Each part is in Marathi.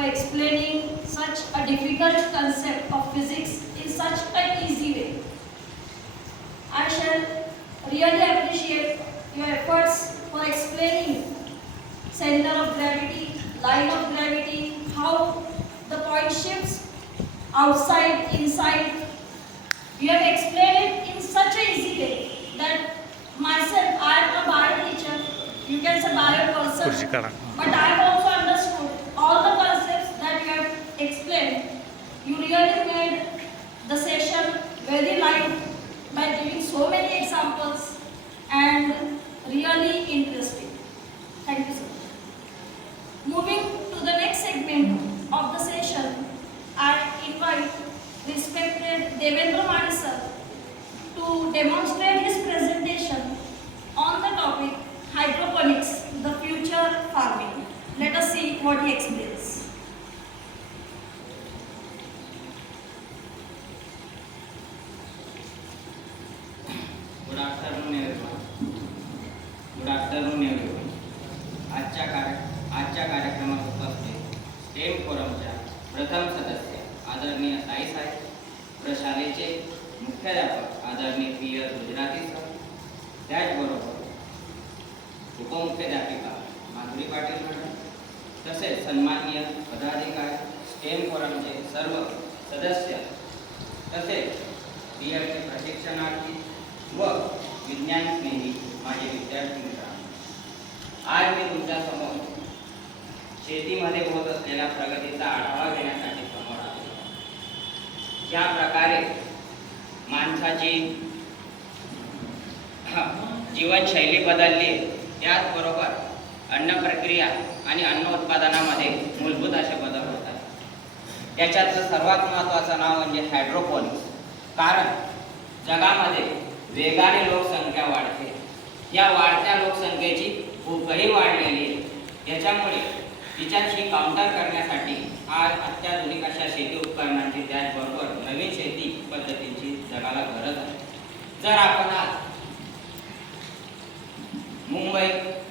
for explaining such a difficult concept of physics in such an easy way. I shall really appreciate your efforts for explaining center of gravity, line of gravity, how the point shifts outside, inside. You have explained it in such an easy way that myself, I am a bio teacher, you can say bio person, but I have also understood all the concepts that you have explained. You really made the session very light by giving so many examples and really interesting. Thank you so much. Moving to the next segment of the session, I invite respected Devendra Mani sir to demonstrate his presentation on the topic hydroponics, the future farming. Let us see what he explains. Good afternoon everyone. आजच्या कार्यक्रमात उपस्थित स्टेम फोरमच्या प्रथम सदस्य आदरणीय साई साहेब, प्रशालेचे मुख्याध्यापक आदरणीय पी.एस. गुजराती सर, त्याचबरोबर उपमुख्याध्यापिका माधुरी पाटील मॅडम, तसेच सन्माननीय पदाधिकारी, स्टेम फोरमचे सर्व सदस्य, तसेच पीएडचे प्रशिक्षणार्थी व विज्ञान स्नेही माझे विद्यार्थी मित्रांनो, आज मी तुमच्यासमोर शेतीमध्ये होत असलेल्या प्रगतीचा आढावा घेण्यासाठी समोर आलो. ज्या प्रकारे माणसाची जीवनशैली बदलली, त्याचबरोबर अन्न प्रक्रिया आणि अन्न उत्पादनामध्ये मूलभूत असे बदल होतात. त्याच्यातलं सर्वात महत्त्वाचं नाव म्हणजे हायड्रोपोनिक्स. कारण जगामध्ये वेगाने लोकसंख्या वाढते. या वाढत्या लोकसंख्येची खूपही वाढलेली आहे. त्याच्यामुळे तिच्याशी काउंटर करण्यासाठी आज अत्याधुनिक अशा शेती उपकरणांची, त्याचबरोबर नवीन शेती पद्धतींची जगाला गरज आहे. जर आपण आज मुंबई,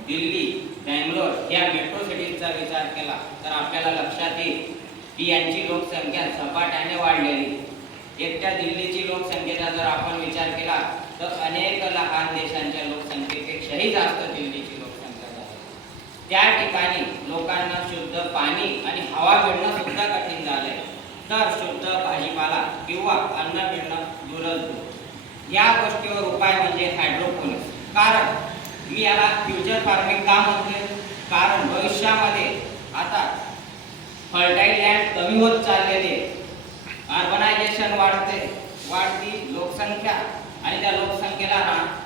दिल्ली, बँगलोर या मेट्रो सिटीजचा विचार केला तर आपल्याला लक्षात येईल की यांची लोकसंख्या झपाट्याने वाढलेली. एकट्या दिल्लीची लोकसंख्येचा जर आपण विचार केला तर अनेक लहान देशांच्या लोकसंख्येपेक्षाही जास्त दिल्लीची लोकसंख्या आहे. त्या ठिकाणी लोकांना शुद्ध पाणी आणि हवा मिळणं सुद्धा कठीण झालंय, तर शुद्ध भाजीपाला किंवा अन्न मिळणं दूरच दूर. या गोष्टीवर उपाय म्हणजे हायड्रोपोनिक्स. कारण मी याला फ्युचर फार्मिंग का म्हणते, कारण भविष्यामध्ये आता फर्टाईल लँड कमी होत चाललेले, अर्बनायझेशन वाढती लोकसंख्या आणि त्या लोकसंख्येला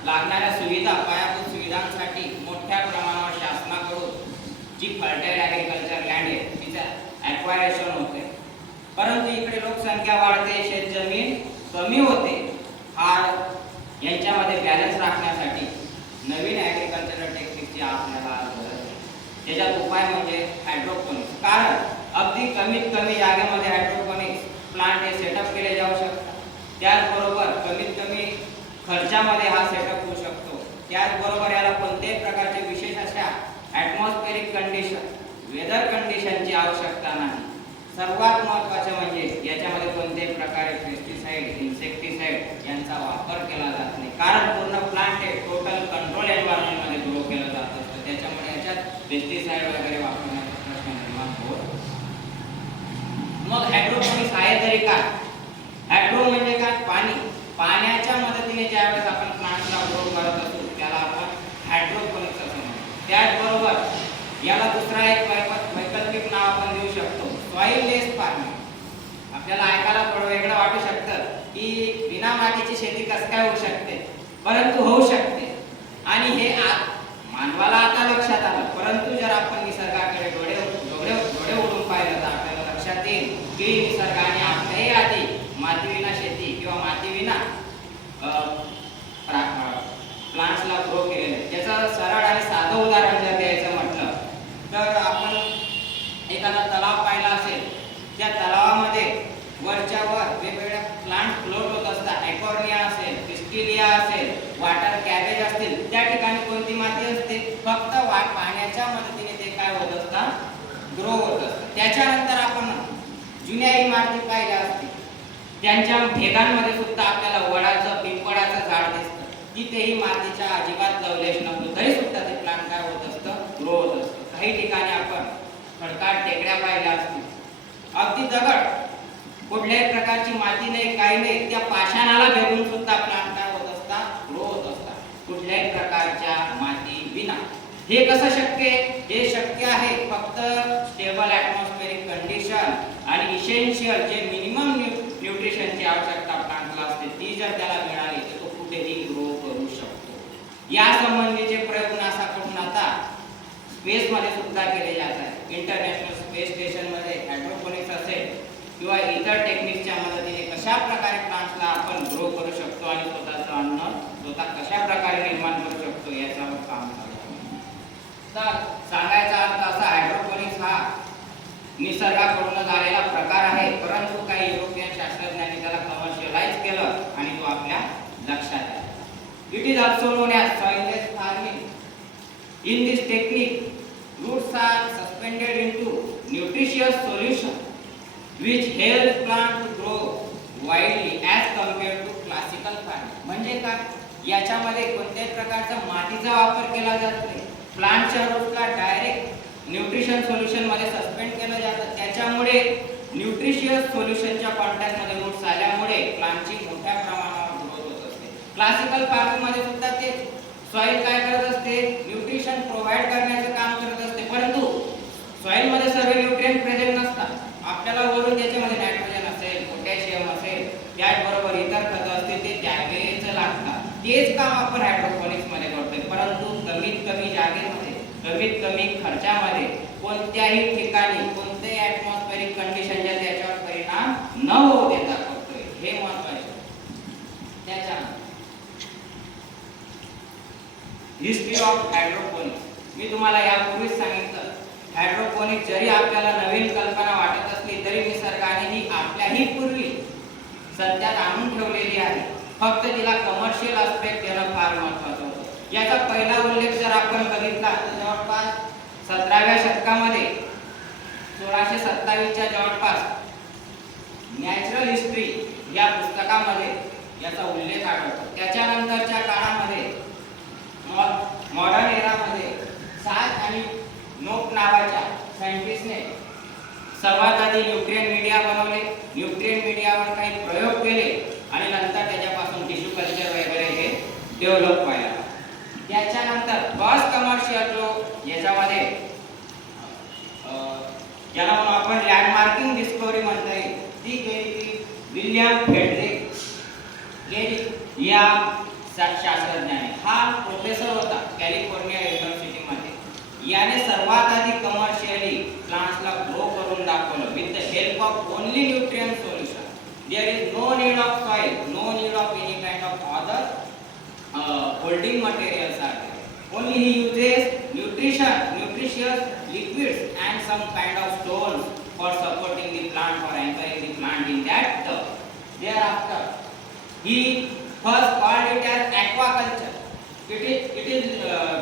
लागणाऱ्या सुविधा, पायाभूत सुविधांसाठी मोठ्या प्रमाणावर शासनाकडून जी फर्टाईल ॲग्रिकल्चर लँड आहे तिचं ॲक्वायरेशन होते. परंतु इकडे लोकसंख्या वाढते, शेतजमीन कमी होते. हा यांच्यामध्ये बॅलन्स राखण्यासाठी नवीन ॲग्रिकल्चरल टेक्निकची आपल्याला गरज आहे. त्याच्यात उपाय म्हणजे हायड्रोपोनिक्स. कारण अगदी कमीत कमी जागेमध्ये हायड्रोपोनिक्स प्लांट हे सेटअप केले जाऊ शकतात. त्याचबरोबर कमीत कमी खर्चामध्ये हा सेटअप होऊ शकतो. त्याचबरोबर याला कोणत्याही प्रकारचे विशेष अशा ॲटमॉस्फेरिक कंडिशन, वेदर कंडिशनची आवश्यकता नाही. सर्वात महत्त्वाचे म्हणजे याच्यामध्ये कोणत्याही प्रकारे पेस्टिसाइड, इन्सेक्टिसाइड यांचा वापर केला जात नाही. कारण पूर्ण प्लांट हे टोटल कंट्रोल एन्व्हायरमेंटमध्ये ग्रो केलं जात असतं. त्याच्यामुळे याच्यात पेस्टिसाइड वगैरे वापरण्याचा प्रश्न निर्माण होत. मग हायड्रोपोनिक्स आहे तरी काय? हायड्रो म्हणजे काय? पाणी. पाण्याच्या मदतीने ज्यावेळेस आपण प्लांटला ग्रो करत असतो त्याला आपण हायड्रोपोनिक्स असं म्हणतो. त्याचबरोबर याला दुसरा एक वैकल्पिक नाव आपण देऊ शकतो, सॉइल लेस फार्मिंग. आपल्याला ऐकायला थोडं वेगळं वाटू शकतं की बिना मातीची शेती कसं काय होऊ शकते, परंतु होऊ शकते. आणि हे मानवाला आता लक्षात आलं. परंतु जर आपण निसर्गाकडे डोळे उडून पाहिलं तर आपल्याला लक्षात येईल की निसर्गाने आपल्याही आधी मातीविना शेती किंवा मातीविना प्लांट्सला ग्रो केलेलं आहे. त्याचं सरळ आणि साधं उदाहरण जर द्यायचं म्हटलं तर आपण एखादा तलाव पाहिला असेल, त्या तलावामध्ये वरच्या वर वेगवेगळ्या प्लांट फ्लोट होत असतात. ॲक्वॉर्निया असेल, पिस्टिलिया असेल, वाटर कॅबेज असतील. त्या ठिकाणी कोणती माती असते? फक्त पाण्याच्या मदतीने ते काय होत असतात? ग्रो होत असतात. त्याच्यानंतर आपण जुन्या इमारती पाहिल्या असतील, त्यांच्या भेगांमध्ये सुद्धा आपल्याला वडाचं पिंपळाचं झाड दिसतं. तिथेही मातीच्या अजिबात लवलेश नव्हतं, तरी सुद्धा ते प्लांट काय होत असतं, ग्रो होत असतं. काही ठिकाणी आपण खडकाळ टेकड्या पाहिल्या असतील, अगदी दगड, कुठल्याही प्रकारची माती नाही, काही नाही, त्या पाषाणाला भेटून सुद्धा प्लांट काय होत असतात, ग्रो होत असतात, कुठल्याही प्रकारच्या माती विना. हे कसं शक्य आहे? हे शक्य आहे फक्त स्टेबल ॲटमॉस्फेरिक कंडिशन आणि इसेन्शियल जे मिनिमम न्यूट्रिशनची आवश्यकता प्लांटला असते ती जर त्याला मिळाली तर तो कुठेही ग्रो करू शकतो. या संबंधीचे प्रयोग नासाकडून आता स्पेस मध्ये सुद्धा केले जात आहेत. इंटरनॅशनल स्पेस स्टेशन मध्ये हायड्रोपोनिक्स असेल किंवा इतर टेक्निकच्या मदतीने कशा प्रकारे प्लांट्सला आपण ग्रो करू शकतो आणि स्वतःचं अन्न स्वतः कशा प्रकारे निर्माण करू शकतो याच्यावर काम चालू आहे. तर सांगायचा अर्थ असा, हायड्रोपोनिक्स हा निसर्गाकडून झालेला प्रकार आहे, परंतु काही युरोपियन शास्त्रज्ञांनी त्याला कमर्शियलाइज केलं आणि तो आपल्या लक्षात आला. It is also non as soilless farming. In this technique, roots are suspended into nutritious solution which help plant to grow widely as compared to classical farming. म्हणजे काय? याच्यामध्ये कोणत्याही प्रकारचा मातीचा वापर केला जात नाही. प्लांटच्या रूटला डायरेक्ट न्यूट्रिशन सोल्युशन मध्ये सस्पेंड केलं जातं. त्याच्यामुळे न्यूट्रिशियस सोल्युशनच्या कॉन्टॅक्ट मध्ये रूट्स आल्यामुळे प्लांटची मोठ्या प्रमाणावर ग्रोथ होत असते. क्लासिकल फार्मिंग मध्ये सुद्धा ते सॉइल काय करत असते, न्यूट्रिशन प्रोव्हाइड करण्याचं काम करत असते, परंतु सॉइल मध्ये सर्व न्यूट्रिएंट प्रेझेंट नसतात. आपल्याला वरून त्याच्यामध्ये नायट्रोजन असेल, पोटॅशियम असेल, त्याचबरोबर इतर खतं असतील ते त्यावेळेच लागतात. तेच काम आपण हायड्रोपोनिक्स मध्ये करतोय, परंतु कमीत कमी जागेमध्ये, कमीत कमी खर्चामध्ये, कोणत्याही ठिकाणी कोणत्याही ॲटमॉस्फेरिक कंडिशनच्या त्याच्यावर परिणाम न होऊ देता करतोय. हे महत्त्वाचे. त्याच्यानंतर हिस्ट्री ऑफ हायड्रोपोनिक्स. मी तुम्हाला यापूर्वीच सांगितलं, हायड्रोपोनिक्स जरी आपल्याला नवीन कल्पना वाटत असली तरी निसर्गाने ही आपल्याही पूर्वी सध्यात आणून ठेवलेली आहे. फक्त तिला कमर्शियल आस्पेक्ट देणं फार महत्त्वाचं होतं. याचा पहिला उल्लेख जर आपण बघितला तर जवळपास 17व्या शतकामध्ये 1627च्या जवळपास नॅचरल हिस्ट्री या पुस्तकामध्ये याचा उल्लेख आढळतो. त्याच्यानंतरच्या काळामध्ये मॉडर्न एरामध्ये साच आणि नोक नावाच्या सायंटिस्टने सर्वात आधी न्यूट्रिएंट मीडिया बनवले. न्यूट्रिएंट मीडियावर काही प्रयोग केले आणि नंतर त्याच्यापासून टिश्यू कल्चर वगैरे हे डेव्हलप व्हायला. त्याच्यानंतर फर्स्ट कमर्शियल जो याच्यामध्ये ज्याला म्हणून आपण लँडमार्किंग डिस्कव्हरी म्हणता येईल ती केली विल्यम फ्रेडरिक गेरी या शास्त्रज्ञाने. हा प्रोफेसर होता कॅलिफोर्निया युनिव्हर्सिटीमध्ये. याने सर्वात आधी कमर्शियली प्लांट्सला ग्रो करून दाखवलं with the help of only nutrient solution. There is no need of soil, no need of any kind of other holding materials are there. Only he uses nutritious liquids and some kind of stones for supporting the plant or anchoring the plant in that tub. Thereafter, he first called it as aquaculture. It is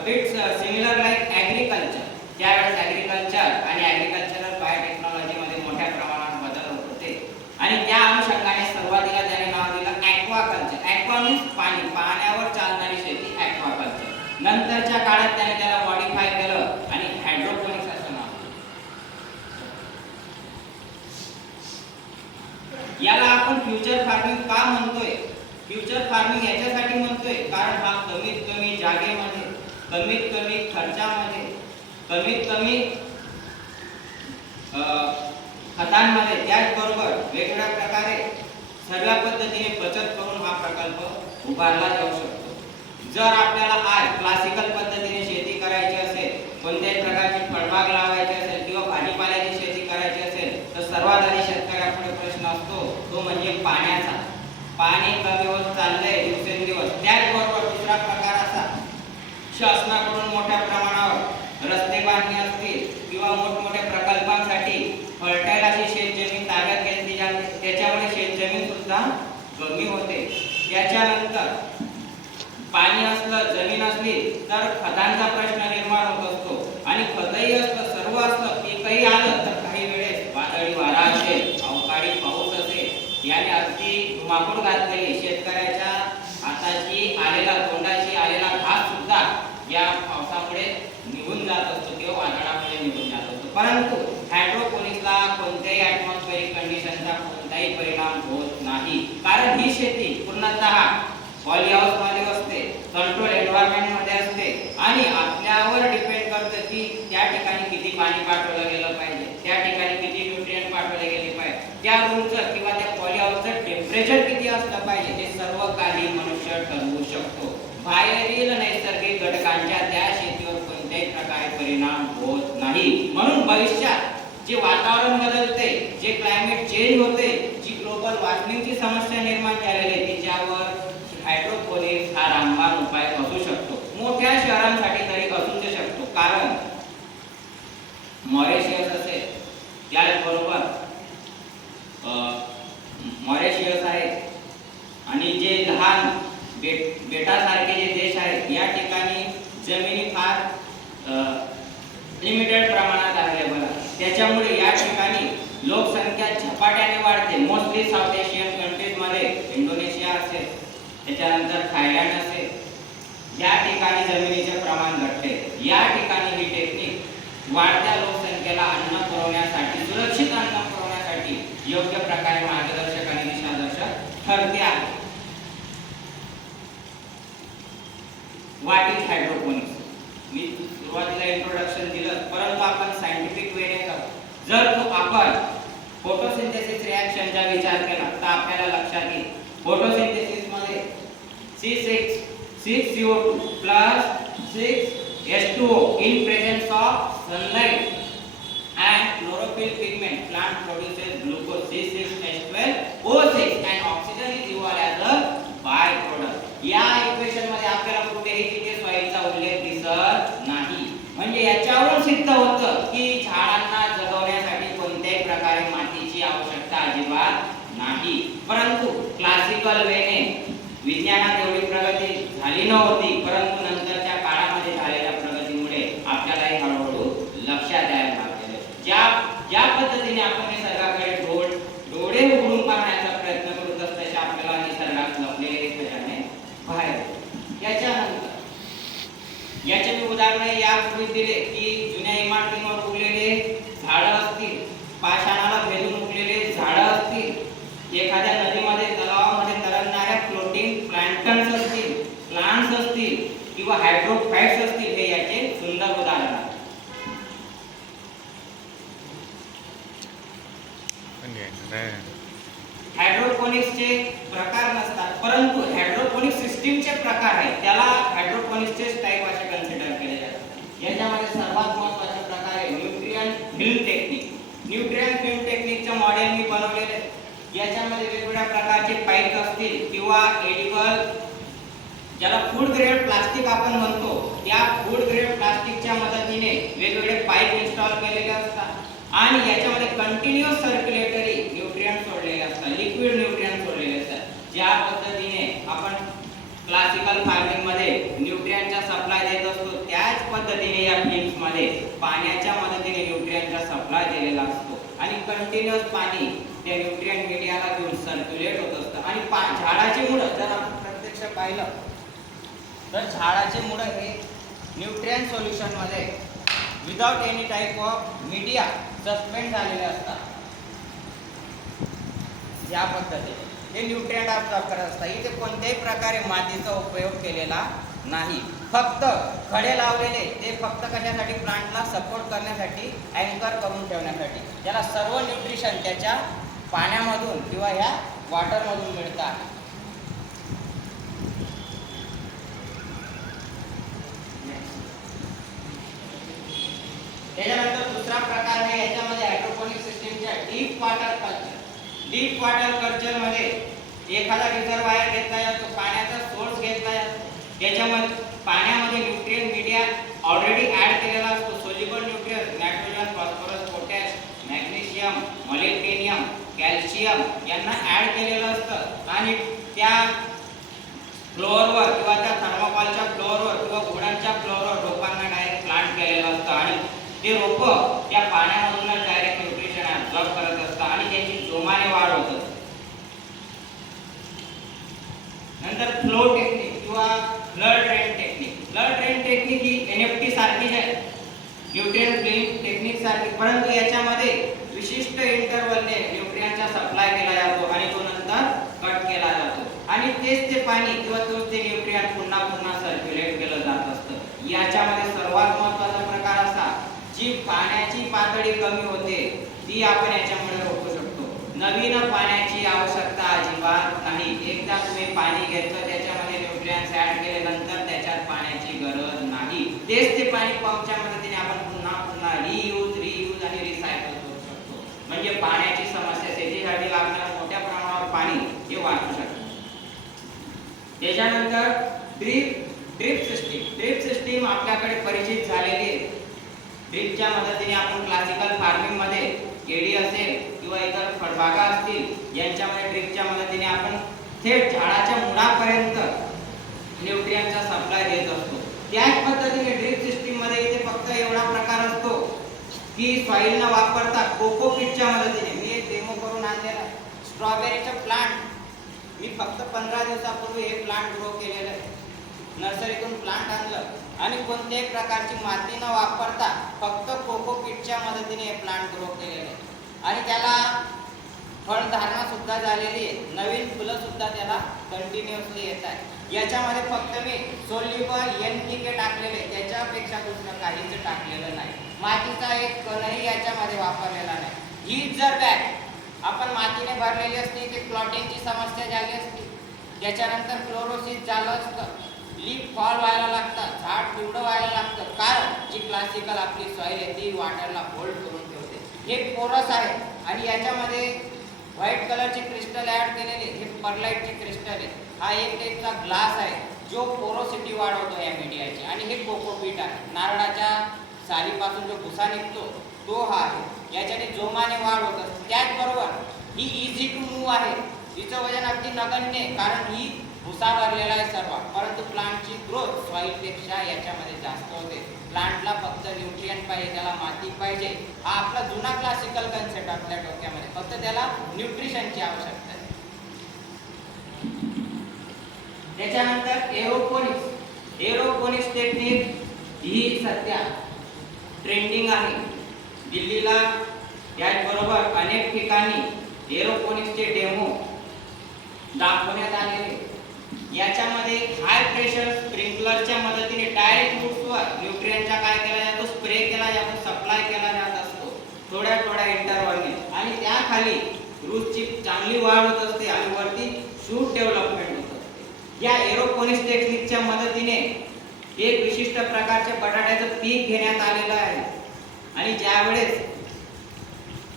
bit similar like agriculture. त्यावेळेस ॲग्रिकल्चर आणि ॲग्रिकल्चरल बायोटेक्नॉलॉजी मध्ये मोठ्या प्रमाणात बदल होत होते आणि त्या अनुषंगाने सुरुवातीला त्याने नाव दिलं ॲक्वाकल्चर. ॲक्वा मीन्स पाणी, पाण्यावर चालणारी शेती ॲक्वाकल्चर. नंतरच्या काळात त्याने त्याला मॉडिफाय केलं आणि हायड्रोपोनिक्स असं नाव दिलं. याला आपण फ्युचर फार्मिंग का म्हणतोय? फ्युचर फार्मिंग याच्यासाठी म्हणतोय कारण हा कमीत कमी जागेमध्ये, कमीत कमी खर्चामध्ये, कमीत कमी खतांमध्ये, त्याचबरोबर वेगवेगळ्या प्रकारे सर्व पद्धतीने बचत करून हा प्रकल्प उभारला जाऊ शकतो. जर आपल्याला आज क्लासिकल पद्धतीने शेती करायची असेल, कोणत्याही प्रकारची फळबाग लावायची असेल किंवा भाजीपाल्याची शेती करायची असेल तर सर्वात आधी शेतकऱ्यापुढे प्रश्न असतो तो म्हणजे पाण्याचा. पाणी कमी होत चाललंय दिवसेंदिवस. त्याचबरोबर दुसरा प्रकार असा, शासनाकडून मोठ्या प्रमाणावर रस्ते बांधणी असतील किंवा मोठमोठ्या प्रकल्पांसाठी फर्टाईल अशी शेतजमीन ताब्यात घेतली जाते. त्याच्यामुळे शेतजमीन सुद्धा कमी होते. त्याच्यानंतर पाणी असलं, जमीन असली तर खतांचा प्रश्न निर्माण होत असतो आणि खतही असलं, सर्व असलं, पीकही आलं तर काही वेळेस माकूड घातलेली शेतकऱ्याच्या हाताची आलेला तोंडाची आलेला घास सुद्धा या पावसामुळे निघून जात असतो किंवा वादळामुळे निघून जात असतो. परंतु हायड्रोपोनिक्सला कोणत्याही ॲटमॉस्फेरिक कंडिशनचा कोणताही परिणाम होत नाही, कारण ही शेती पूर्णतः पॉली हाऊस मध्ये असते, कंट्रोल एन्व्हायरमेंट मध्ये असते आणि आपल्यावर डिपेंड करतं की त्या ठिकाणी किती पाणी पाठवलं गेलं पाहिजे, त्या ठिकाणी किती न्यूट्रिएंट पाठवले गेले पाहिजे, त्या रूमचं किंवा त्या पॉली हाऊसचं टेम्परेचर किती असलं पाहिजे, हे सर्व काही मनुष्य ठरवू शकतो. बाहेरील नैसर्गिक घटकांच्या त्या शेतीवर कोणत्याही प्रकारे परिणाम होत नाही. म्हणून भविष्यात जे वातावरण बदलते, जे क्लायमेट चेंज होते, जी ग्लोबल वॉर्मिंगची समस्या निर्माण झालेली आहे, तिच्यावर हायड्रोपोनिक्स हा रामबाण उपाय असू शकतो. मोठ्या शहरांसाठी तरी असूच शकतो, कारण मॉरिशस असेल, त्याचबरोबर मॉरिशस आहे आणि जे लहान बेटासारखे जे देश आहेत, या ठिकाणी जमिनी फार लिमिटेड प्रमाणात अवेलेबल आहे. त्याच्यामुळे या ठिकाणी लोकसंख्या झपाट्याने वाढते. मोस्टली साऊथ एशियन कंट्रीज मध्ये इंडोनेशिया असेल, त्याच्यानंतर थायलंड असेल, या ठिकाणी जमिनीचे प्रमाण घटते. या ठिकाणी ही टेक्निक वाढत्या लोकसंख्येला अन्न पुरवण्यासाठी, सुरक्षित अन्न पुरवण्यासाठी योग्य प्रकारे मार्गदर्शक आणि दिशादर्शक ठरते आहे. What is hydroponics? मी सुरुवातीला इंट्रोडक्शन दिलं, परंतु आपण सायंटिफिक वेने करतो. जर तो आपण फोटोसिंथेसिस रिएक्शनचा विचार केला तर आपल्याला लक्षात येईल फोटोसिंथेसिस मध्ये C6CO2 plus 6H2O in presence of sunlight and chlorophyll pigment, plant produces glucose C6H12O6 and oxygen is evolved as a byproduct. या इक्वेशन मध्ये आपल्याला कुठेही तिथे सॉइलचा उल्लेख दिसत नाही. म्हणजे याच्यावरून सिद्ध होतं की झाडांना जगवण्यासाठी कोणत्याही प्रकारे मातीची आवश्यकता अजिबात नाही. परंतु क्लासिकल वेने विज्ञानात एवढी प्रगती झाली नव्हती, परंतु नंतरच्या काळामध्ये झालेल्या प्रगतीमुळे आपल्याला हे हळूहळू लक्षात यायला लागले. ज्या पद्धतीने आपण निसर्गाकडे डोळे उघडून पाहण्याचा प्रयत्न करत असतो, तसे आपल्याला निसर्गात लपलेले खजाने बाहेर. याचे मी उदाहरण यापूर्वी दिले की जुन्या इमारतींवर उगलेले झाडं असतील, पाषाणाला भेदून उगलेले झाडं असतील, एखाद्या नदीमध्ये तलावामध्ये तरंगणाऱ्या फ्लोटिंग प्लॅन्टन्स असतील, प्लांट्स असतील किंवा हायड्रोफाइट्स असतील, हे याचे सुंदर उदाहरण आहे. हायड्रोपोनिक्सचे प्रकार नसतात, परंतु हायड्रोपोनिक्स सिस्टीमचे प्रकार आहेत. त्याला हायड्रोपोनिक्सचे टाईप असे कन्सिडर केले जातात. याच्यामध्ये सर्वात महत्त्वाचा प्रकार आहे nutrient film technique. Nutrient film टेक्निकचे मॉडेल मी बनवलेले आहे. याच्यामध्ये वेगवेगळ्या प्रकारचे पाईप असतील किंवा एडिबल, ज्याला फूड ग्रेड प्लास्टिक आपण म्हणतो, त्या फूड ग्रेड प्लास्टिकच्या मदतीने वेगवेगळे पाईप इन्स्टॉल केलेले असतात आणि याच्यामध्ये कंटिन्युअस सर्क्युलेटरी न्यूट्रिएंट सोडलेले असतात, लिक्विड न्यूट्रिएंट सोडलेले असतात. ज्या पद्धतीने आपण क्लासिकल फार्मिंग मध्ये न्यूट्रिएंटचा सप्लाय देत असतो, त्याच पद्धतीने या फिल्म्स मध्ये पाण्याच्या मदतीने न्यूट्रिएंटचा सप्लाय दिलेला असतो आणि कंटिन्युअस पाणी त्या न्यूट्रिएंट मीडियाला घेऊन सर्क्युलेट होत असतं. आणि झाडाची मुळं जर आपण प्रत्यक्ष पाहिलं तर झाडाचे मुळं हे न्यूट्रिएंट सोल्युशन मध्ये without any type of media suspend झालेले असतात. या पद्धतीने हे न्यूट्रिएंट ॲब्सॉर्ब करत असतात. इथे कोणत्याही प्रकारे मातीचा उपयोग केलेला नाही, फक्त खडे लावलेले, ते फक्त कशासाठी, प्लांटला सपोर्ट करण्यासाठी, अँकर करून ठेवण्यासाठी. त्याला सर्व न्यूट्रिशन त्याच्या पाण्यामधून किंवा ह्या वॉटरमधून मिळतात. त्याच्यानंतर दुसरा प्रकार आहे याच्यामध्ये हायड्रोपोनिक सिस्टीमच्या deep water culture. Deep water culture मध्ये एखादा रिझर्वायर घेतला जातो, पाण्याचा सोर्स घेतला जातो, याच्यामध्ये पाण्यामध्ये न्यूट्रिएंट मीडिया ऑलरेडी ऍड केलेला असतो. Soluble nutrients nitrogen, phosphorus, potash, magnesium, molybdenum, calcium यांना ऍड केलेलं असतं आणि त्या फ्लोअरवर किंवा त्या थर्मोकॉलच्या फ्लोअरवर किंवा घोड्यांच्या फ्लोअरवर रोपांना डायरेक्ट प्लांट केलेलं असतं आणि ते रोपं त्या पाण्यामधूनच डायरेक्ट न्यूट्रिशन ॲब्सॉर्ब करत असतात आणि त्याची जोमाने वाढ होत असते. नंतर फ्लो टेक्निक किंवा flood drain technique. Flood drain technique ही एनएफटी सारखीच आहे, न्यूट्रिएंट फ्लोइंग टेक्निक सारखी, परंतु याच्यामध्ये विशिष्ट इंटरवलने न्यूट्रिएंटचा सप्लाय केला जातो आणि तो नंतर कट केला जातो आणि तेच ते पाणी किंवा तोच ते न्यूट्रिएंट पुन्हा पुन्हा सर्क्युलेट केलं जात असतं. याच्यामध्ये सर्वात महत्त्वाचा प्रकार असा, जी पाण्याची पातळी कमी होते ती आपण याच्यामुळे रोखू शकतो. नवीन पाण्याची आवश्यकता अजिबात नाही. एकदा तुम्ही पाणी घेतलं, त्याच्यामध्ये न्यूट्रिएंट्स ऍड केले, नंतर त्याच्यात पाण्याची गरज नाही. तेच ते पाणी पंपच्या मदतीने आपण पुन्हा पुन्हा रियूज आणि रिसायकल करू शकतो. म्हणजे पाण्याची समस्या, शेतीसाठी लागणारं मोठ्या प्रमाणावर पाणी हे वाचू शकतो. त्याच्यानंतर ड्रिप सिस्टीम आपल्याकडे परिचित झालेली आहे. ड्रिपच्या मदतीने आपण क्लासिकल फार्मिंग मध्ये केळी असेल किंवा इतर फळबागा असतील, यांच्यामध्ये ड्रिपच्या मदतीने आपण थेट झाडाच्या मुळापर्यंत न्यूट्रिएंटचा सप्लाय देत असतो. त्याच पद्धतीने ड्रिप सिस्टीम मध्ये इथे फक्त एवढा प्रकार असतो की सॉइल न वापरता कोकोपीटच्या मदतीने, मी एक डेमो करून आणलेला आहे. स्ट्रॉबेरीचं प्लांट मी फक्त 15 दिवसापूर्वी हे प्लांट ग्रो केलेलं आहे. नर्सरीतून प्लांट आणलं आणि कोणत्याही प्रकारची माती न वापरता फक्त कोकोपीटच्या मदतीने हे प्लांट ग्रो केलेलं आहे आणि त्याला फळधारणा सुद्धा झालेली आहे. नवीन फुलं सुद्धा त्याला कंटिन्युअसली येत आहे. याच्यामध्ये फक्त मी सोल्युबल NPK टाकलेले, त्याच्यापेक्षा दुसरं काहीच टाकलेलं नाही. मातीचा एक कणही याच्यामध्ये वापरलेला नाही. ही जर बॅग आपण मातीने भरलेली असती, ते क्लॉटिंगची समस्या झाली असती, त्याच्यानंतर फ्लोरोसिस झालं असतं, लीफ फॉल व्हायला लागतं, झाड पिवळं व्हायला लागतं, कारण जी क्लासिकल आपली सॉइल आहे ती वाटरला होल्ड करून ठेवते. हे पोरस आहे आणि याच्यामध्ये व्हाईट कलरचे क्रिस्टल ऍड केलेले, हे परलाइटचे क्रिस्टल आहे. हा एक टाईपचा ग्लास आहे जो पोरोसिटी वाढवतो या मीडियाची. आणि हे कोकोपीट आहे, नारळाच्या सालीपासून जो भुसा निघतो तो हा आहे. याच्याने जोमाने वाढ होत असते. त्याचबरोबर ही इझी टू मूव्ह आहे. हिचं वजन अगदी नगण्य आहे, कारण ही भुसा भरलेला आहे सर्व, परंतु प्लांटची ग्रोथ सॉइलपेक्षा याच्यामध्ये जास्त होते. प्लांटला फक्त न्यूट्रिएंट पाहिजे, त्याला माती पाहिजे. हा आपला जुना क्लासिकल कन्सेप्ट आपल्या डोक्यामध्ये, फक्त त्याला न्यूट्रिशनची आवश्यकता आहे. त्याच्यानंतर एरोपोनिक्स टेक्निक ही सध्या ट्रेंडिंग आहे. दिल्लीला याचबरोबर अनेक ठिकाणी एरोपोनिक्सचे डेमो दाखवण्यात आलेले. याच्यामध्ये हाय प्रेशर स्प्रिंकलरच्या मदतीने डायरेक्ट रूट्सवर न्यूट्रिएंटचा काय केला जातो, स्प्रे केला जातो, सप्लाय केला जात असतो थोड्या इंटरवलने आणि त्याखाली रूटची चांगली वाढ होत असते आणि वरती शूट डेव्हलपमेंट होत असते. या एरोपोनिक्स टेक्निकच्या मदतीने एक विशिष्ट प्रकारचे बटाट्याचं पीक घेण्यात आलेलं आहे आणि ज्यावेळेस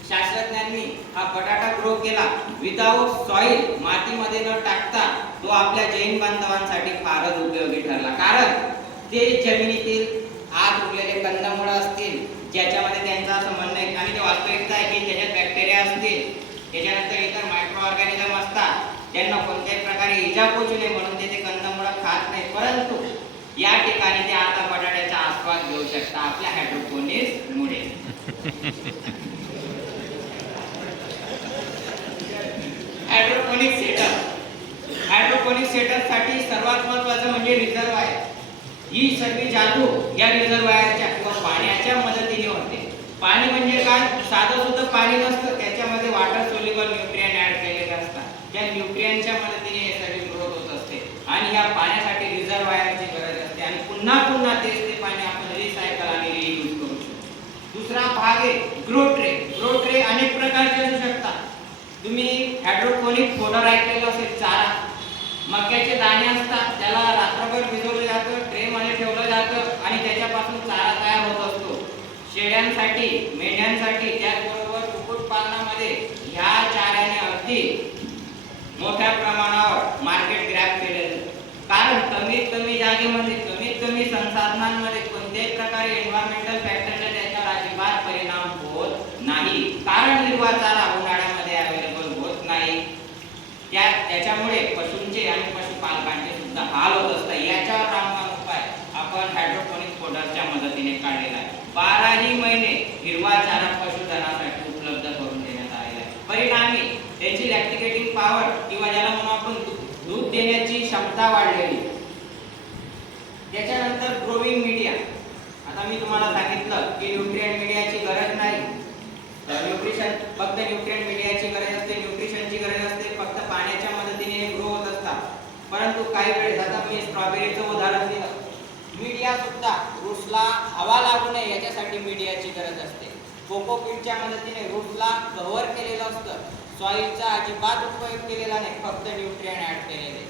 शास्त्रज्ञांनी हा बटाटा ग्रो केला विदाउट सॉइल, मातीमध्ये न टाकता, तो आपल्या जैन बांधवांसाठी फारच उपयोगी ठरला. कारण ते जमिनीतील आत उगलेले कंदमुळं असतील, ज्याच्यामध्ये त्यांचं असं म्हणणं आहे आणि ते वास्तविकता आहे की त्याच्यात बॅक्टेरिया असतील, त्याच्यानंतर इतर मायक्रो ऑर्गॅनिझम असतात, त्यांना कोणत्याही प्रकारे इजा पोचू नये म्हणून ते कंदमुळं खात नाही. परंतु या ठिकाणी ते आता बटाट्याचा आस्वाद घेऊ शकता आपल्या हायड्रोपोनिक्स मुळे. हायड्रोपोनिक्स सेटअप साठी सर्वात महत्त्वाचं म्हणजे रिझर्वायर. ही सगळी जादू या रिझर्वायरच्या किंवा पाण्याच्या मदतीने होते. पाणी म्हणजे काय, साधं सुद्धा पाणी नसतं, त्याच्यामध्ये वॉटर सोल्युबल न्यूट्रिएंट ऍड केलेले असतात. त्या न्यूट्रिएंटच्या मदतीने हे सगळी ग्रोथ होत असते आणि या पाण्यासाठी रिझर्वायरची गरज असते आणि पुन्हा तेच ते पाणी आपण रिसायकल आणि रियूज करू शकतो. दुसरा भाग आहे ग्रो ट्रे. ग्रो ट्रे अनेक प्रकारचे असू शकतात. तुम्ही हायड्रोपोनिक फोडर ऐकलेलं असेल, चारा, मक्याचे दाणे असतात, त्याला रात्रभर भिजवलं जातं, ट्रे मध्ये ठेवलं जातं आणि त्याच्यापासून चारा तयार होत असतो. शेळ्यांसाठी, मेंढ्यांसाठी, त्याचबरोबर कुक्कुटपालनामध्ये ह्या चाऱ्याने अगदी मोठ्या प्रमाणावर मार्केट ग्रॅब केलेलं. कारण कमीत जागेमध्ये, कमी संसाधनांमध्ये कोणत्याही प्रकारे एन्व्हायरमेंटल फॅक्टरचा त्याच्यावर अजिबात परिणाम होत नाही. कारण हिरवा चारा उन्हाळ्यामध्ये अवेलेबल होत नाही. त्याच्यामुळे पशूंचे आणि पशुपालकांचे सुद्धा हाल होत असतात. याच्यावर रामबाण उपाय आपण हायड्रोपोनिक फोडरच्या मदतीने काढलेला आहे. 12ही महिने हिरवा चारा पशुधनासाठी उपलब्ध करून देण्यात आलेला आहे. परिणामी त्याची लॅक्टिकेटिंग पॉवर किंवा ज्याला म्हणून आपण दूध देण्याची क्षमता वाढलेली. त्याच्यानंतर ग्रोविंग मीडिया. आता मी तुम्हाला सांगितलं की न्यूट्रिएंट मीडियाची गरज नाही. न्यूट्रिशन फक्त न्यूट्रिएंट मीडियाची गरज असते, न्यूट्रिशनची गरज असते, फक्त पाण्याच्या मदतीने ग्रो होत असतात. परंतु काही वेळेस, आता मी स्ट्रॉबेरीचं उदाहरण दिलं, मीडिया सुद्धा रूट्सला हवा लागू नये याच्यासाठी मीडियाची गरज असते. कोकोपीटच्या मदतीने रूट्सला कव्हर केलेलं असतं. सॉइलचा अजिबात उपयोग केलेला नाही, फक्त न्यूट्रिएंट ऍड केलेले.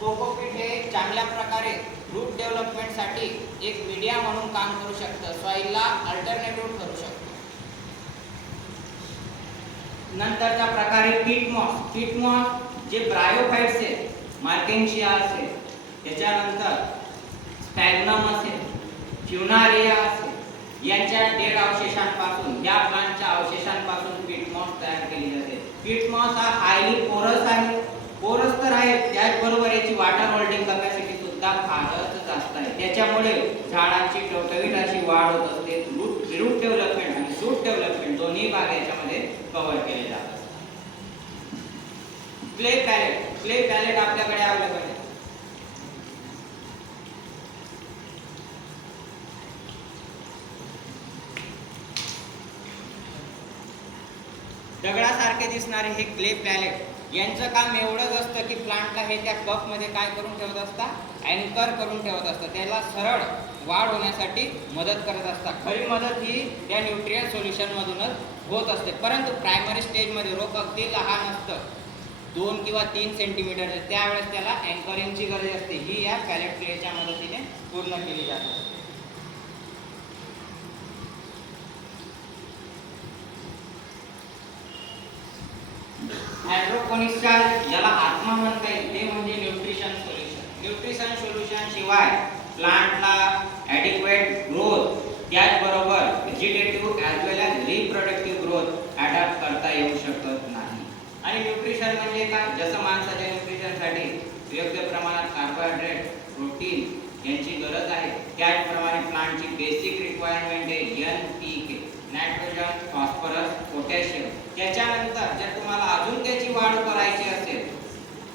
कोकोपीट हे चांगल्या प्रकारे रूट डेव्हलपमेंटसाठी एक मीडिया म्हणून काम करू शकतं, सॉइलला अल्टरनेटिव्ह करू शकतं. नंतरचा प्रकार आहे पीट मॉस. पीट मॉस जे ब्रायोफाइट्स आहेत, मार्केन्शिया असेल, त्याच्यानंतर स्पॅग्नम असेल, फ्युनारिया असेल, यांच्या डेड अवशेषांपासून, या प्लांटच्या अवशेषांपासून पीट मॉस तयार केली जाते. पीट मॉस हा हायली पोरस आहे. पोरस तर आहे, त्याचबरोबर याची वॉटर होल्डिंग कॅपॅसिटी सुद्धा फारच जास्त आहे. त्याच्यामुळे झाडांची टवटवीत अशी वाढ होत असते. रूट डेव्हलपमेंट आणि शूट डेव्हलपमेंट दोन्ही भाग याच्यामध्ये कव्हर केले जातात. Clay pellet. क्ले पॅलेट आपल्याकडे अवेलेबल आहे. दगडासारखे दिसणारे हे क्ले पॅलेट, यांचं काम एवढंच असतं की प्लांटला हे त्या कप मध्ये काय करून ठेवत असतात, अँकर करून ठेवत असतात. त्याला सरळ वाढ होण्यासाठी मदत करत असतात. खरी मदत ही या न्यूट्रिएंट सोल्युशन मधूनच होत असते. परंतु प्रायमरी स्टेज मध्ये रोप अगदी लहान असतं, 2 किंवा 3 सेंटीमीटर, त्यावेळेस त्याला अँकरिंगची गरज असते. ही या पॅलेट क्लेच्या मदतीने पूर्ण केली जाते. हायड्रोपोनिक्सच्या याला आत्मा म्हणता येईल ते म्हणजे न्यूट्रिशन सोल्युशन. न्यूट्रिशन सोल्युशन शिवाय प्लांटला ॲडिक्वेट ग्रोथ, त्याचबरोबर व्हेजिटेटिव्ह ॲज वेल ॲज रिप्रोडक्टिव्ह ग्रोथ अडॅप्ट करता येऊ शकत नाही. आणि न्यूट्रिशन म्हणजे काय? जसं माणसाच्या न्यूट्रिशनसाठी योग्य प्रमाणात कार्बोहायड्रेट, प्रोटीन यांची गरज आहे, त्याचप्रमाणे प्लांटची बेसिक रिक्वायरमेंट आहे NPK, नायट्रोजन, फॉस्फरस, पोटॅशियम. त्याच्यानंतर जर तुम्हाला अजून त्याची वाढ करायची असेल,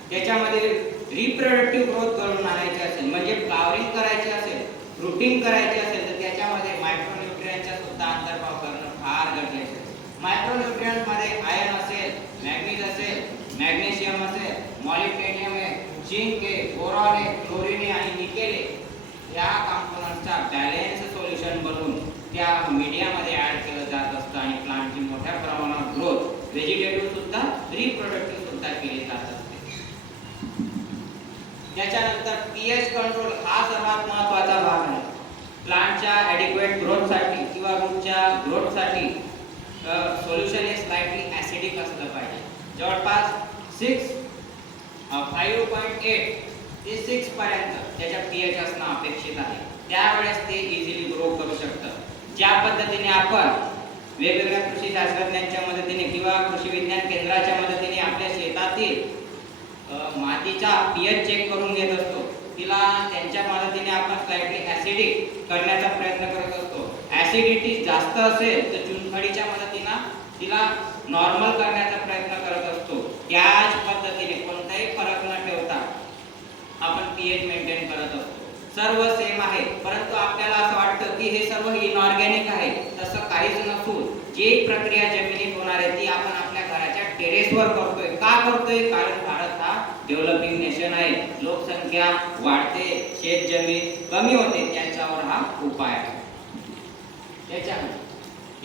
त्याच्यामध्ये रिप्रोडक्टिव्ह ग्रोथ घडवून आणायची असेल, म्हणजे फ्लावरिंग करायची असेल, फ्रुटिंग करायची असेल, तर त्याच्यामध्ये मायक्रोन्यूट्रिएंटचा सुद्धा अंतर्भाव करणं फार गरजेचं आहे. मायक्रोन्यूट्रिएंटमध्ये आयर्न असेल, मॅग्नीज असेल, मॅग्नेशियम असेल, मॉलिब्डेनियम आहे, झिंक आहे, बोरॉन आहे, क्लोरीन आहे आणि निकेल आहे. या कंपोनंटचा बॅलन्स सोल्युशन बनवून त्या मीडियामध्ये ऍड केलं जात असतं आणि प्लांटची मोठ्या प्रमाणात ग्रोथ, व्हेजिटेटिव्ह सुद्धा, रिप्रोडक्टिव्ह सुद्धा केली जात असते. त्याच्यानंतर पीएच कंट्रोल हा सर्वात महत्त्वाचा भाग आहे. प्लांटच्या ॲडिक्वेट ग्रोथसाठी किंवा रूटच्या ग्रोथसाठी सोल्युशन हे स्लाइटली ॲसिडिक असलं पाहिजे. जवळपास 5.8 ते 6 पर्यंत त्याच्या पीएच असणं अपेक्षित आहे. त्यावेळेस ते इझिली ग्रो करू शकतं. ज्या पद्धतीने आपण वेगवेगळ्या कृषी शास्त्रज्ञांच्या मदतीने किंवा कृषी विज्ञान केंद्राच्या मदतीने आपल्या शेतातील मातीचा पीएच चेक करून घेत असतो, तिला त्यांच्या मदतीने आपण स्लाइटली ॲसिडिक करण्याचा प्रयत्न करत असतो. ॲसिडिटी जास्त असेल तर चुनखडीच्या मदतीने तिला नॉर्मल करण्याचा प्रयत्न करत असतो. त्याच पद्धतीने कोणताही फरक न ठेवता आपण पीएच मेंटेन करत असतो. सर्व सेम आहे, परंतु आपल्याला असं वाटतं की हे सर्व इनऑर्गॅनिक आहे. तसं काहीच नसून जी प्रक्रिया जमिनीत होणार आहे ती आपण आपल्या घराच्या टेरेसवर करतोय. का करतोय? कारण भारत हा डेव्हलपिंग नेशन आहे. लोकसंख्या वाढते, शेत जमीन कमी होते, त्याच्यावर हा उपाय आहे.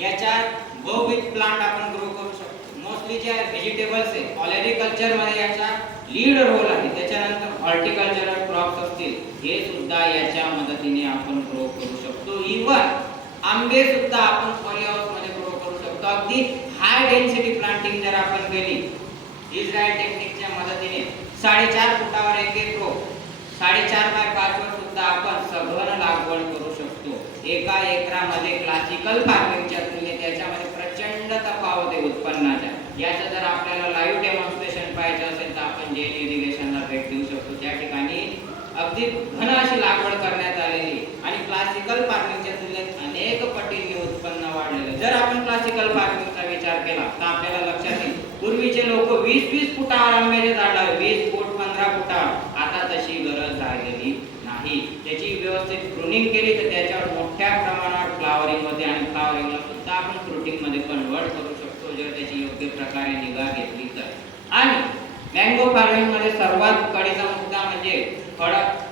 याच्यात बहुविध प्लांट आपण ग्रो करू शकतो. मोस्टली जे व्हेजिटेबल्स आहे, ऑलॅरिकल्चर मध्ये याचा लीड रोल आहे. त्याच्यानंतर हॉर्टिकल्चरल क्रॉप्स असतील, हे सुद्धा याच्या मदतीने आपण ग्रो करू शकतो. इव्हन आंबे सुद्धा आपण पॉली हाऊस मध्ये ग्रो करू शकतो. अगदी हाय डेन्सिटी प्लांटिंग जर आपण केली इस्रायल टेक्निकच्या मदतीने 4.5 फुटावर एक रो, 4.5 बाय 5 वर सुद्धा आपण सघन लागवड करू शकतो. एका एकरामध्ये क्लासिकल फार्मिंगच्या तुलनेत याच्यामध्ये प्रचंड तफावत आहे उत्पन्नाच्या. याचं जर आपल्याला लाईव्ह डेमॉन्स्ट्रेशन पाहिजे असेल तर आपण जैन इरिगेशनला भेट देऊ शकतो. त्या ठिकाणी अगदी घन अशी लागवड करण्यात आलेली आणि क्लासिकल फार्मिंगच्या तुलनेत अनेक पटींनी उत्पन्न वाढलेलं. जर आपण क्लासिकल फार्मिंगचा विचार केला तर आपल्याला लक्षात येईल पूर्वीचे लोक 20-20 फुटावर आंब्याचे झाड लावले, 20 फूट, 15 15 फुटावर, आता तशी गरज राहिलेली नाही. त्याची व्यवस्थित प्रूनिंग केली तर त्याच्यावर मोठ्या प्रमाणावर फ्लावरिंग होते आणि फ्लावरिंगला सुद्धा आपण फ्रुटिंग मध्ये कन्वर्ट करू शकतो जर त्याची योग्य प्रकारे निगा घेतली तर. आणि मँगो फार्मिंग मध्ये सर्वात कळीचा मुद्दा म्हणजे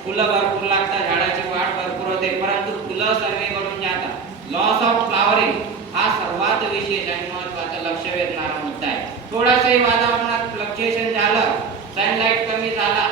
फुलं भरपूर लागतात, झाडाची वाढ भरपूर होते, परंतु फुलं सर्वेकडून जातात. लॉस ऑफ फ्लावरिंग हा सर्वात विशेष आणि महत्त्वाचा लक्ष वेधणारा मुद्दा आहे. थोडासाही वातावरणात फ्लक्च्युएशन झालं, सनलाईट कमी झाला,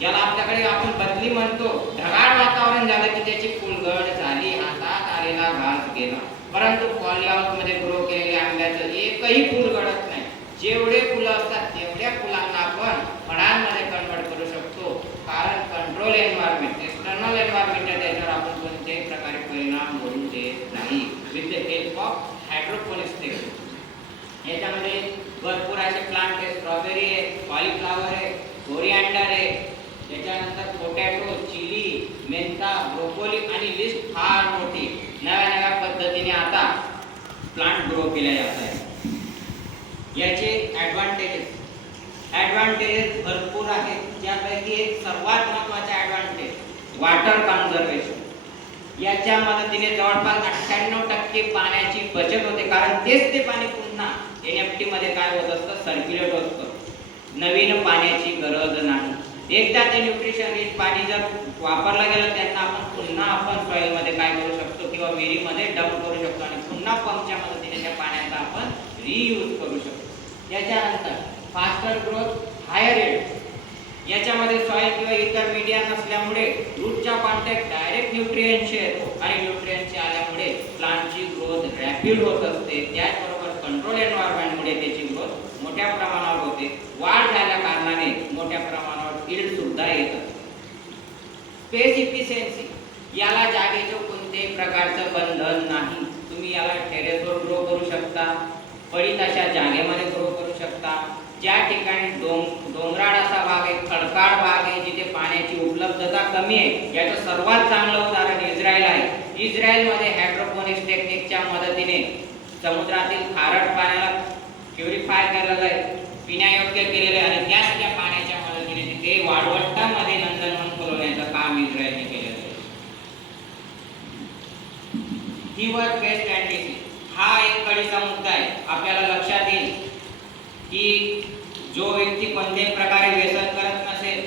ज्याला आपल्याकडे आपण बदली म्हणतो, ढगाळ वातावरण झालं की त्याची फुलगळ झाली, हातात आलेला घास गेला. परंतु पॉली हाऊस मध्ये ग्रो केलेल्या आंब्याचं एकही फुल गळत नाही. जेवढे फुलं असतात तेवढ्या फुलांना आपण फळांमध्ये कन्वर्ट करू शकतो, कारण कंट्रोल एन्व्हायरमेंट, एक्सटर्नल एन्व्हायरमेंट त्याच्यावर आपण कोणत्याही प्रकारे परिणाम होऊ देत नाही. With the help of hydroponics technique याच्यामध्ये भरपूर असे प्लांट आहेत. स्ट्रॉबेरी आहे, कॉलीफ्लावर आहे, कोरिअँडर आहे, त्याच्यानंतर पोटॅटो, चिली, मेंथा, ब्रोकोली आणि लिस्ट फार मोठी. नव्या नव्या पद्धतीने आता प्लांट ग्रो केले जात आहे. याचे ॲडव्हान्टेजेस भरपूर आहेत. त्यापैकी एक सर्वात महत्त्वाचा ॲडव्हान्टेज वॉटर कन्झर्वेशन. याच्या मदतीने जवळपास 98% पाण्याची बचत होते, कारण तेच ते पाणी पुन्हा एनएफटी मध्ये काय होत असतं, सर्क्युलेट होत असतं. नवीन पाण्याची गरज नाही. एकदा ते न्यूट्रिशन रिच पाणी जर वापरलं गेलं त्यांना आपण सॉइल मध्ये काय करू शकतो किंवा विहिरीमध्ये डंप करू शकतो आणि पुन्हा पंपच्या मदतीने त्या पाण्याचा आपण रियूज करू शकतो. याच्यानंतर फास्टर ग्रोथ, हायर रेट. याच्यामध्ये सॉइल किंवा इतर मीडिया नसल्यामुळे रूटचा कॉन्टॅक्ट डायरेक्ट न्यूट्रिएंटशी येतो आणि न्यूट्रिएंटशी आल्यामुळे प्लांटची ग्रोथ रॅपिड होत असते. त्याचबरोबर कंट्रोल एन्व्हायरमेंटमुळे त्याची ग्रोथ मोठ्या प्रमाणावर होते. वाढ झाल्या कारणाने मोठ्या प्रमाणावर यील्ड सुद्धा येत असते. स्पेस इफिशियन्सी, याला जागेचं कोणत्याही प्रकारचं बंधन नाही. तुम्ही याला टेरेसवर ग्रो करू शकता, पडीत अशा जागेमध्ये ग्रो करू शकता. ज्या ठिकाणी डोंगराळ असा भाग आहे, खडकाळ भाग आहे, जिथे पाण्याची उपलब्धता कमी आहे, याचं सर्वात चांगलं उदाहरण इस्रायल आहे. इस्रायलमध्ये हायड्रोपोनिक्स टेक्निकच्या मदतीने समुद्रातील खारट पाण्याला प्युरिफाय केलेलं आहे, पिण्यायोग्य केलेलं आहे आणि त्याच त्या पाण्याच्या मदतीने तिथे वाळवंटामध्ये नंदनवन फुलवण्याचं काम इस्रायलने केलेलं आहे. फीवर, पेस्ट अँड डिसीज हा एक कळीचा मुद्दा आहे. आपल्याला लक्षात येईल की जो व्यक्ती कोणत्याही प्रकारे व्यसन करत नसेल,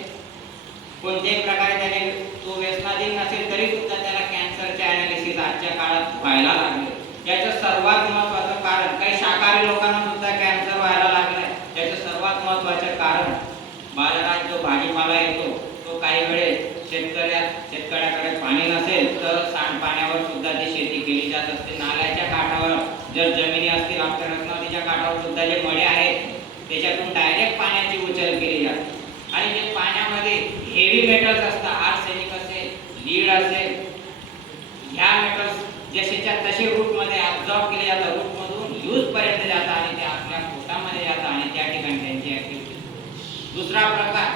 कोणत्याही प्रकारे त्याने तो व्यसनाधीन नसेल, तरी सुद्धा त्याला कॅन्सरचे ॲनालिसिस आजच्या काळात व्हायला लागले. याचं सर्वात महत्त्वाचं कारण, काही शाकाहारी लोकांना सुद्धा कॅन्सर व्हायला लागलाय. याचं सर्वात महत्त्वाचं कारण, बाजारात जो भाजीपाला येतो तो काही वेळेस शेतकऱ्याकडे पाणी नसेल तर सांडपाण्यावर सुद्धा ती शेती केली जात असते. नाल्याच्या काठावर जर जमिनी असतील, आपल्या रत्नावतीच्या काठावर सुद्धा जे मळे आहेत त्याच्यातून डायरेक्ट पाण्याची उचल केली जाते आणि जे पाण्यामध्ये हेवी मेटल्स असतात, आर्सेनिक असेल, लीड असेल, ह्या मेटल्स जसेच्या तसे रूटमध्ये ॲब्झॉर्ब केले जातात, रूटमधून यूज पर्यंत जातात आणि ते आपल्या पोटामध्ये जातात आणि त्या ठिकाणी त्यांची ऍक्टिव्हिटी. दुसरा प्रकार,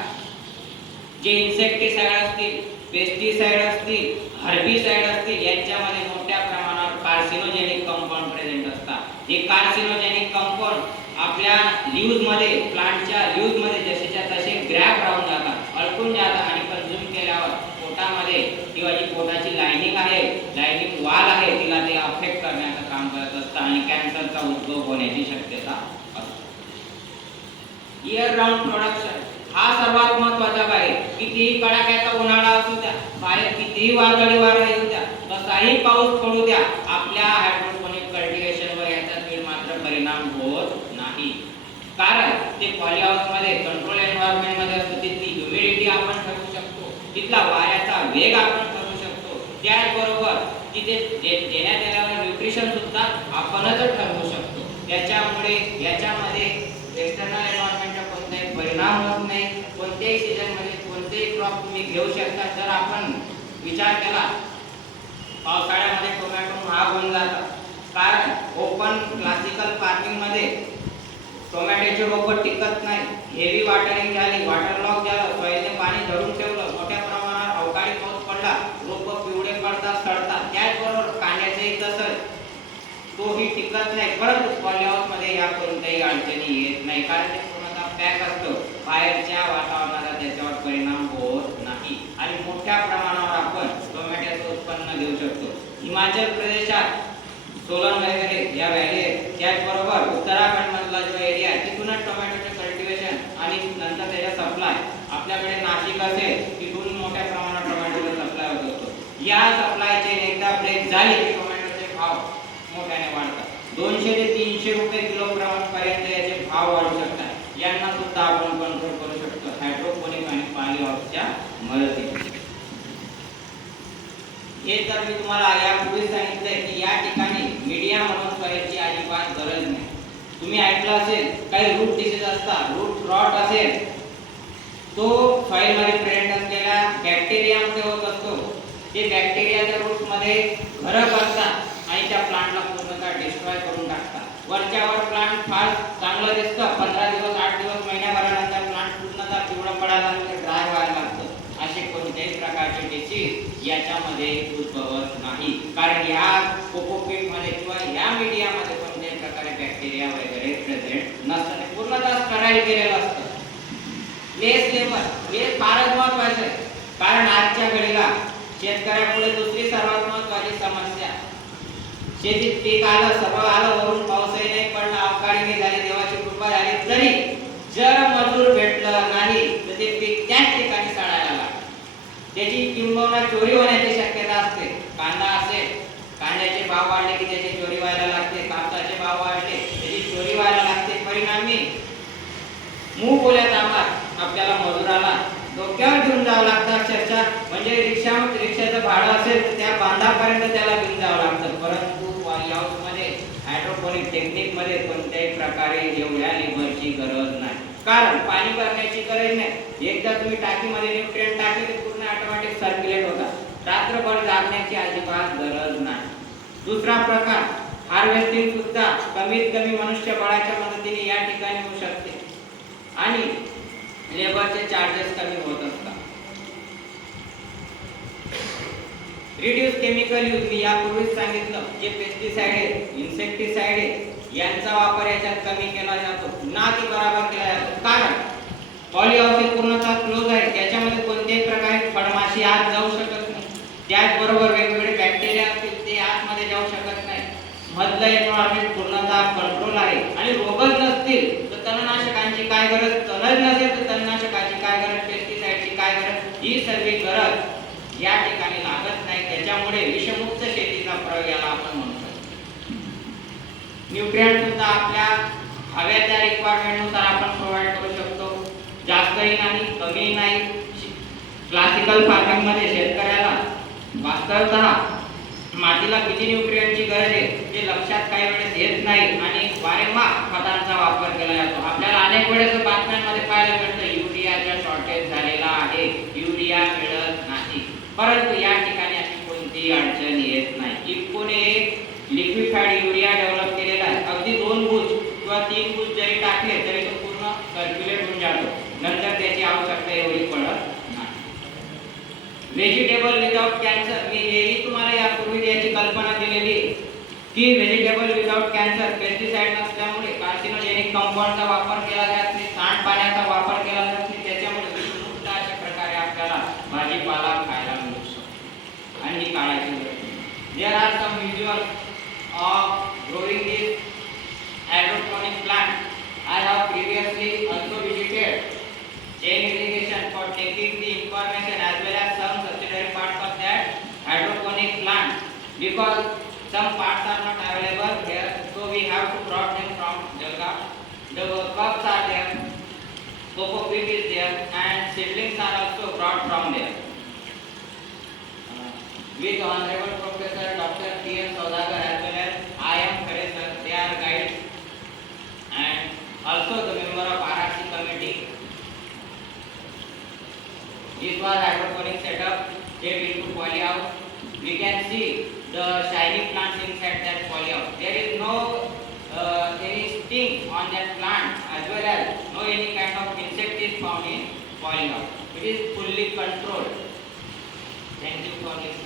जे इन्सेक्टिसाइड असतील, पेस्टिसाइड असतील, हर्बिसाइड असतील, यांच्यामध्ये मोठ्या प्रमाणावर कार्सिनोजेनिक कंपाऊंड प्रेझेंट असतात. हे कार्सिनोजेनिक कंपाऊंड आपल्या लीव्हजमध्ये, प्लांटच्या लीव्हजमध्ये जसेच्या तसे ग्रॅब राहून जातात, अडकून जातात आणि कंझ्युम केल्यावर पोटामध्ये किंवा जी पोटाची लायनिंग आहे, लायनिंग वाल आहे, तिला ते अफेक्ट करण्याचं काम करत असतं आणि कॅन्सरचा उद्भव होण्याची शक्यता असते. इयर राऊंड प्रोडक्शन हा सर्वात महत्त्वाचा आहे. कितीही कडाक्याचा उन्हाळा असू द्या, बाहेर कितीही वादळी वारा येऊ द्या, कसाही पाऊस पडू द्या, आपल्या हायड्रोपोनिक कल्टिव्हेशनवर याचा थेट मात्र परिणाम होत नाही. कारण ते पॉली हाऊसमध्ये कंट्रोल एन्व्हायरमेंटमध्ये असतं. तिथली ह्युमिडिटी आपण ठरवू शकतो, तिथला वाऱ्याचा वेग आपण ठरवू शकतो, त्याचबरोबर तिथे देण्यात येणारं न्यूट्रिशन सुद्धा आपणच ठरवू शकतो. त्याच्यामुळे याच्यामध्ये एक्सटर्नल एन्व्हायरमेंटचा कोणताही परिणाम होत नाही. कोणत्याही सीझनमध्ये कोणतेही क्रॉप तुम्ही घेऊ शकता. जर आपण विचार केला, पावसाळ्यामध्ये टोमॅटो महाग होऊन जातात, कारण ओपन क्लासिकल फार्मिंगमध्ये टोमॅटोचे रोपं टिकत नाही. हेवी वॉटरिंग झाली, वॉटर लॉक झालं, सॉइलने पाणी धरून ठेवलं, मोठ्या प्रमाणात अवकाळी पाऊस पडला, रोपं पिवळे पडतात, सडतात. त्याचबरोबर कांद्याचंही तसंच, तोही टिकत नाही. परंतु पॉली हाऊसमध्ये या कोणत्याही अडचणी येत नाही, कारण ते पूर्णतः पॅक असतो, बाहेरच्या वातावरणाचा त्याच्यावर परिणाम होत नाही आणि मोठ्या प्रमाणावर आपण टोमॅटोचं उत्पन्न घेऊ शकतो. हिमाचल प्रदेशात सोलन वगैरे या व्हॅली आहेत, त्याचबरोबर उत्तराखंड मधला जो एरिया आहे तिथूनच टोमॅटोचे कल्टिवेशन आणि नंतर त्याचा सप्लाय आपल्याकडे नाशिक असेल तिथून मोठ्या प्रमाणात टोमॅटोचा सप्लाय होत असतो. या सप्लाय चेन एकदा ब्रेक झाली की टोमॅटोचे भाव मोठ्याने वाढतात. 200 ते 300 रुपये किलोग्राम पर्यंत याचे भाव वाढू शकतात. यांना सुद्धा आपण कंट्रोल करू शकतो हायड्रोपोनिक आणि पॉली हाऊसच्या मदतीने. हे तर मी तुम्हाला यापूर्वी सांगितलंय की या ठिकाणी मीडिया म्हणून करायची अजिबात गरज नाही. तुम्ही ऐकलं असेल काही रूट डिसीज असतात, रूट रॉट असेल तो सॉइल मध्ये प्रेझेंट असलेल्या बॅक्टेरियामुळे होत असतो. ते बॅक्टेरिया त्या रूट मध्ये घर करतात आणि त्या प्लांटला पूर्णतः डिस्ट्रॉय करून टाकतात. वरच्यावर प्लांट फार चांगलं दिसतं, 15 दिवस 8 दिवस महिन्याभरानंतर प्लांट पूर्णतः पिवळा पडायला लागतं, ड्राय व्हायला लागतं. असे कोणत्याही प्रकारचे डिसीज याच्यामध्ये उद्भवत नाही, कारण या कोकोपीट मध्ये किंवा या मीडियामध्ये कोणत्याही प्रकारे बॅक्टेरिया वगैरे प्रेझेंट नसतात. पूर्णतः स्टराईल केलेलं असतं. लेस लेबर हे फारच महत्त्वाचं आहे, कारण आजच्या घडीला शेतकऱ्यापुढे दुसरी सर्वात महत्त्वाची समस्या, शेतीत पीक आलं, सगळं आलं, वरून पाऊसही नाही पडला, अवकाळी झाली, देवाची कृपा झाली, तरी जर मजूर भेटलं नाही तर ते पीक त्याच ठिकाणी सडायला लागतं. त्याची किंबहुना चोरी होण्याची शक्यता असते. कांदा असेल, कांद्याचे भाव वाढले की त्याची चोरी व्हायला लागते, कापसाचे भाव वाढले त्याची चोरी व्हायला लागते. परिणामी मूग बोल्यात आपल्याला मजुराला डोक्यावर घेऊन जावं लागतं अक्षरशः. म्हणजे रिक्षाचं भाडं असेल तर त्या बांधापर्यंत त्याला घेऊन जावं लागतं. परंतु पॉली हाऊस मध्ये हायड्रोपोनिक टेक्निक मध्ये कोणत्याही प्रकारे एवढ्या लेबरची गरज नाही, कारण पाणी भरण्याची गरज नाही. एकदा तुम्ही टाकीमध्ये न्यूट्रिएंट टाकले ते पूर्ण ऑटोमॅटिक सर्क्युलेट होतात. रात्रभर जागण्याची अजिबात गरज नाही. दुसरा प्रकार हार्वेस्टिंग सुद्धा कमीत कमी मनुष्यबळाच्या मदतीने या ठिकाणी होऊ शकते आणि लेबरचे चार्जेस कमी होत असतात. रिड्यूस केमिकल यूज मी यापूर्वीच सांगितलं, जे पेस्टिसाइड आहे, इन्सेक्टिसाइड आहे, यांचा वापर याच्यात कमी केला जातो, ना की बराबर केला जातो. कारण पॉली हाऊस हे पूर्णतः क्लोज आहे, त्याच्यामध्ये कोणत्याही प्रकारे फळमाशी आत जाऊ शकत नाही. त्याचबरोबर वेगवेगळे बॅक्टेरिया असतील ते आतमध्ये जाऊ शकत नाही. मधलं एन्व्हायरमेंट पूर्णतः कंट्रोल आहे आणि रोगच नसतील तर तणनाशकांची काय गरज, तणच नसेल तर तणनाशकाची काय गरज, पेस्टिसाइडची काय गरज, ही सर्व गरज या ठिकाणी लागत नाही. त्याच्यामुळे विषमुक्त शेतीचा प्रयोग याला आपण म्हणू शकतो. न्यूट्रिएंट सुद्धा आपल्या हव्याच्या रिक्वायरमेंट नुसार आपण प्रोव्हाइड करू शकतो, जास्तही नाही कमीही नाही. क्लासिकल फार्मिंग मध्ये शेतकऱ्याला वास्तवतः मातीला किती न्यूट्रिएंटची गरज आहे ते लक्षात काही वेळेस येत नाही आणि वारंवार खतांचा वापर केला जातो. आपल्याला अनेक वेळेस बातम्यांमध्ये पाहायला मिळतं युरियाचा शॉर्टेज झालेला आहे, युरिया मिळत नाही. परंतु या ठिकाणी अशी कोणतीही अडचण येत नाही. इफकोने एक लिक्विफाईड युरिया डेव्हलप केलेला आहे. अगदी 2 बुश किंवा 3 बुश जरी टाकले तरी तो पूर्ण सर्क्युलेट होऊन जातो. नंतर त्याची आवश्यकता एवढी पडत नाही. व्हेजिटेबल विदाउट कॅन्सर, मी हेही तुम्हाला यापूर्वी याची कल्पना दिलेली की व्हेजिटेबल विदाउट कॅन्सर पेस्टिसाइड नसल्यामुळे कार्सिनोजेनिक कंपाऊंडचा वापर केला जात नाही, सांडपाण्याचा वापर केला जात नाही. त्याच्यामुळे विषमुक्त अशा प्रकारे आपल्याला भाजीपाला खायला मिळू शकतो आणि ही काळाची गरज. There are some visuals of growing this hydroponic plant. I have previously also visited chain irrigation for taking the information as well as some subsidiary parts of that hydroponic plant, because some parts are not available here, so we have to brought them from Jalgaon. The cups are there, coco peat is there, and seedlings are also brought from there. With Honorable Professor Dr. T.S. Saudagar as well as I am Khare sir, they are guides and also the member of RRC committee. This was hydroponic setup set into poly house. We can see the shiny plants inside that poly house. There is no any sting on that plant as well as no any kind of insect is found in poly house. It is fully controlled. Thank you for listening.